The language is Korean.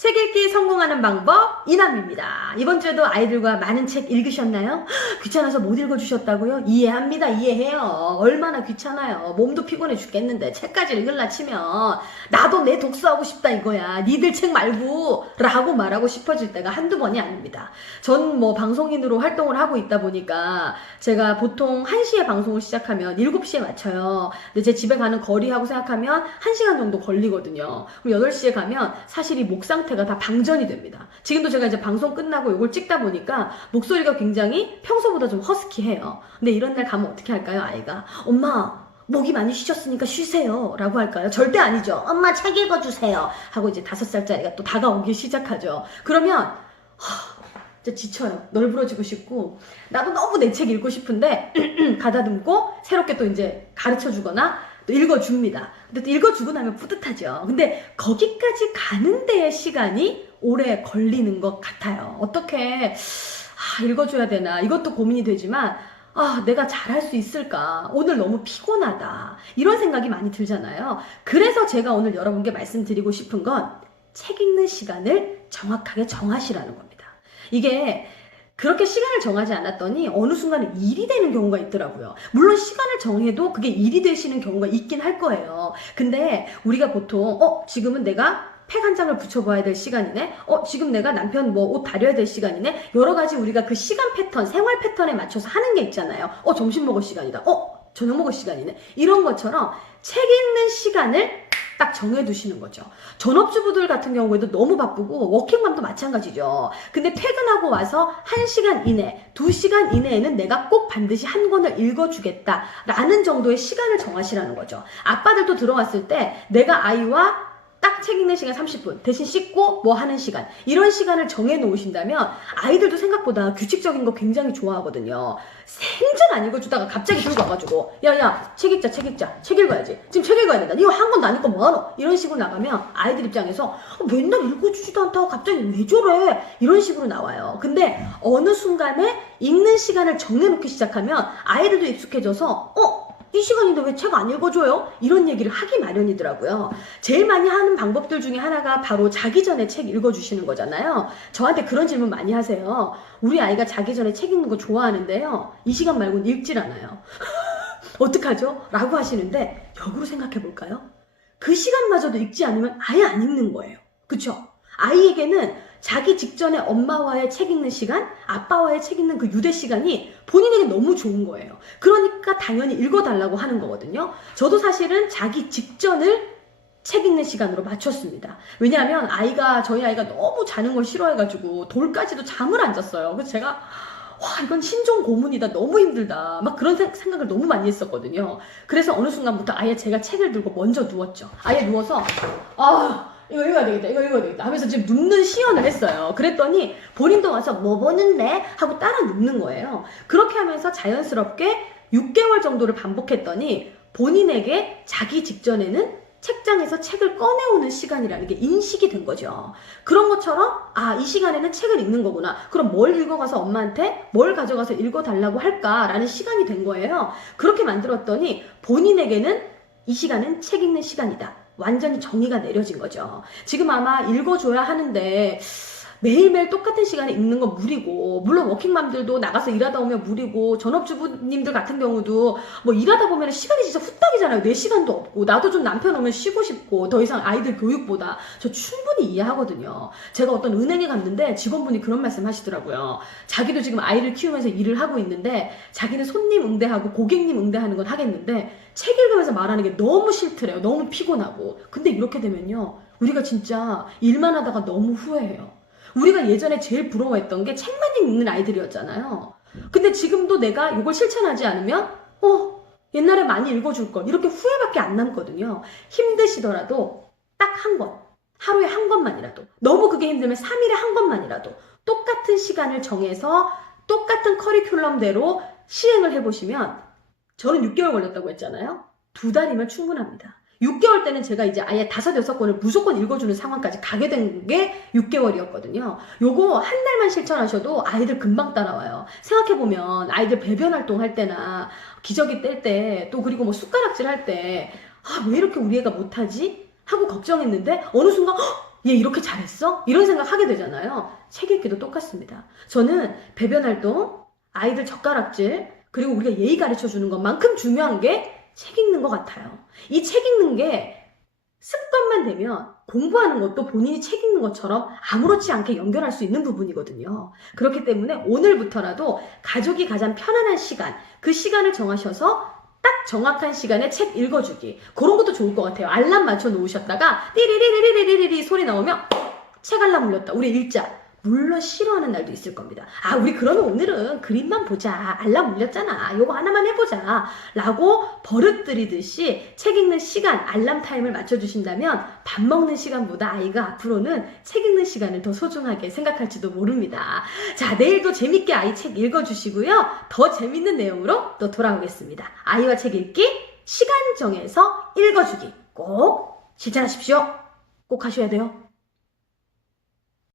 책 읽기 성공하는 방법 이남입니다. 이번 주에도 아이들과 많은 책 읽으셨나요? 귀찮아서 못 읽어주셨다고요? 이해합니다. 이해해요. 얼마나 귀찮아요. 몸도 피곤해 죽겠는데 책까지 읽을라 치면 나도 내 독서하고 싶다 이거야. 니들 책 말고 라고 말하고 싶어질 때가 한두 번이 아닙니다. 전 방송인으로 활동을 하고 있다 보니까 제가 보통 1시에 방송을 시작하면 7시에 마쳐요. 근데 제 집에 가는 거리하고 생각하면 1시간 정도 걸리거든요. 그럼 8시에 가면 사실 이 목 상태가 다 방전이 됩니다. 지금도 제가 이제 방송 끝나고 이걸 찍다 보니까 목소리가 굉장히 평소보다 좀 허스키해요. 근데 이런 날 가면 어떻게 할까요? 아이가 엄마 목이 많이 쉬셨으니까 쉬세요 라고 할까요? 절대 아니죠. 엄마 책 읽어주세요 하고 이제 5살짜리가 또 다가오기 시작하죠. 그러면 진짜 지쳐요. 널브러지고 싶고 나도 너무 내 책 읽고 싶은데 가다듬고 새롭게 또 이제 가르쳐주거나 또 읽어줍니다. 근데 또 읽어주고 나면 뿌듯하죠. 근데 거기까지 가는 데의 시간이 오래 걸리는 것 같아요. 어떻게 읽어줘야 되나 이것도 고민이 되지만 내가 잘할 수 있을까? 오늘 너무 피곤하다. 이런 생각이 많이 들잖아요. 그래서 제가 오늘 여러분께 말씀드리고 싶은 건 책 읽는 시간을 정확하게 정하시라는 겁니다. 이게 그렇게 시간을 정하지 않았더니 어느 순간에 일이 되는 경우가 있더라고요. 물론 시간을 정해도 그게 일이 되시는 경우가 있긴 할 거예요. 근데 우리가 보통 지금은 내가 팩 한 장을 붙여봐야 될 시간이네. 지금 내가 남편 옷 다려야 될 시간이네. 여러 가지 우리가 그 시간 패턴, 생활 패턴에 맞춰서 하는 게 있잖아요. 점심 먹을 시간이다. 저녁 먹을 시간이네. 이런 것처럼 책 읽는 시간을 딱 정해두시는 거죠. 전업주부들 같은 경우에도 너무 바쁘고 워킹맘도 마찬가지죠. 근데 퇴근하고 와서 1시간 이내, 2시간 이내에는 내가 꼭 반드시 한 권을 읽어주겠다라는 정도의 시간을 정하시라는 거죠. 아빠들도 들어왔을 때 내가 아이와 딱 책 읽는 시간 30분 대신 씻고 하는 시간 이런 시간을 정해 놓으신다면 아이들도 생각보다 규칙적인 거 굉장히 좋아하거든요. 생전 안 읽어주다가 갑자기 들고 와가지고 야야 책 읽자 책 읽어야지 지금 책 읽어야 된다 이거 한 권도 안 읽고 뭐하노 이런 식으로 나가면 아이들 입장에서 맨날 읽어주지도 않다고 갑자기 왜 저래 이런 식으로 나와요. 근데 어느 순간에 읽는 시간을 정해놓기 시작하면 아이들도 익숙해져서 이 시간인데 왜 책 안 읽어줘요? 이런 얘기를 하기 마련이더라고요. 제일 많이 하는 방법들 중에 하나가 바로 자기 전에 책 읽어주시는 거잖아요. 저한테 그런 질문 많이 하세요. 우리 아이가 자기 전에 책 읽는 거 좋아하는데요. 이 시간 말고는 읽질 않아요. 어떡하죠? 라고 하시는데 역으로 생각해 볼까요? 그 시간마저도 읽지 않으면 아예 안 읽는 거예요. 그쵸? 아이에게는 자기 직전에 엄마와의 책 읽는 시간, 아빠와의 책 읽는 그 유대 시간이 본인에게 너무 좋은 거예요. 그러니까 당연히 읽어달라고 하는 거거든요. 저도 사실은 자기 직전을 책 읽는 시간으로 맞췄습니다. 왜냐하면 저희 아이가 너무 자는 걸 싫어해가지고 돌까지도 잠을 안 잤어요. 그래서 제가 이건 신종 고문이다. 너무 힘들다. 막 그런 생각을 너무 많이 했었거든요. 그래서 어느 순간부터 아예 제가 책을 들고 먼저 누웠죠. 아예 누워서 이거 읽어야 되겠다. 이거 읽어야 되겠다 하면서 지금 눕는 시연을 했어요. 그랬더니 본인도 와서 뭐 보는데? 하고 따라 눕는 거예요. 그렇게 하면서 자연스럽게 6개월 정도를 반복했더니 본인에게 자기 직전에는 책장에서 책을 꺼내오는 시간이라는 게 인식이 된 거죠. 그런 것처럼 이 시간에는 책을 읽는 거구나. 그럼 뭘 읽어가서 엄마한테 뭘 가져가서 읽어달라고 할까라는 시간이 된 거예요. 그렇게 만들었더니 본인에게는 이 시간은 책 읽는 시간이다. 완전히 정의가 내려진 거죠. 지금 아마 읽어줘야 하는데 매일매일 똑같은 시간에 읽는 건 무리고, 물론 워킹맘들도 나가서 일하다 오면 무리고, 전업주부님들 같은 경우도 일하다 보면 시간이 진짜 후딱이잖아요. 내 시간도 없고 나도 좀 남편 오면 쉬고 싶고 더 이상 아이들 교육보다 저 충분히 이해하거든요. 제가 어떤 은행에 갔는데 직원분이 그런 말씀 하시더라고요. 자기도 지금 아이를 키우면서 일을 하고 있는데 자기는 손님 응대하고 고객님 응대하는 건 하겠는데 책 읽으면서 말하는 게 너무 싫더래요. 너무 피곤하고. 근데 이렇게 되면요 우리가 진짜 일만 하다가 너무 후회해요. 우리가 예전에 제일 부러워했던 게 책만 읽는 아이들이었잖아요. 근데 지금도 내가 이걸 실천하지 않으면 옛날에 많이 읽어줄 걸 이렇게 후회밖에 안 남거든요. 힘드시더라도 딱 한 권, 하루에 한 권만이라도, 너무 그게 힘들면 3일에 한 권만이라도 똑같은 시간을 정해서 똑같은 커리큘럼대로 시행을 해보시면, 저는 6개월 걸렸다고 했잖아요. 2달이면 충분합니다. 6개월 때는 제가 이제 아예 5, 6권을 무조건 읽어주는 상황까지 가게 된 게 6개월이었거든요. 요거 한 달만 실천하셔도 아이들 금방 따라와요. 생각해보면 아이들 배변 활동할 때나 기저귀 뗄 때, 또 그리고 숟가락질 할 때 왜 이렇게 우리 애가 못하지? 하고 걱정했는데 어느 순간 얘 이렇게 잘했어? 이런 생각 하게 되잖아요. 책 읽기도 똑같습니다. 저는 배변 활동, 아이들 젓가락질, 그리고 우리가 예의 가르쳐 주는 것만큼 중요한 게 책 읽는 것 같아요. 이 책 읽는 게 습관만 되면 공부하는 것도 본인이 책 읽는 것처럼 아무렇지 않게 연결할 수 있는 부분이거든요. 그렇기 때문에 오늘부터라도 가족이 가장 편안한 시간, 그 시간을 정하셔서 딱 정확한 시간에 책 읽어주기. 그런 것도 좋을 것 같아요. 알람 맞춰 놓으셨다가 띠리리리리리리리 소리 나오면 책 알람 울렸다. 우리 읽자. 물론 싫어하는 날도 있을 겁니다. 아, 우리 그러면 오늘은 그림만 보자. 알람 울렸잖아. 요거 하나만 해보자. 라고 버릇들이듯이 책 읽는 시간, 알람 타임을 맞춰주신다면 밥 먹는 시간보다 아이가 앞으로는 책 읽는 시간을 더 소중하게 생각할지도 모릅니다. 자, 내일도 재밌게 아이 책 읽어주시고요. 더 재밌는 내용으로 또 돌아오겠습니다. 아이와 책 읽기, 시간 정해서 읽어주기 꼭 실천하십시오. 꼭 하셔야 돼요.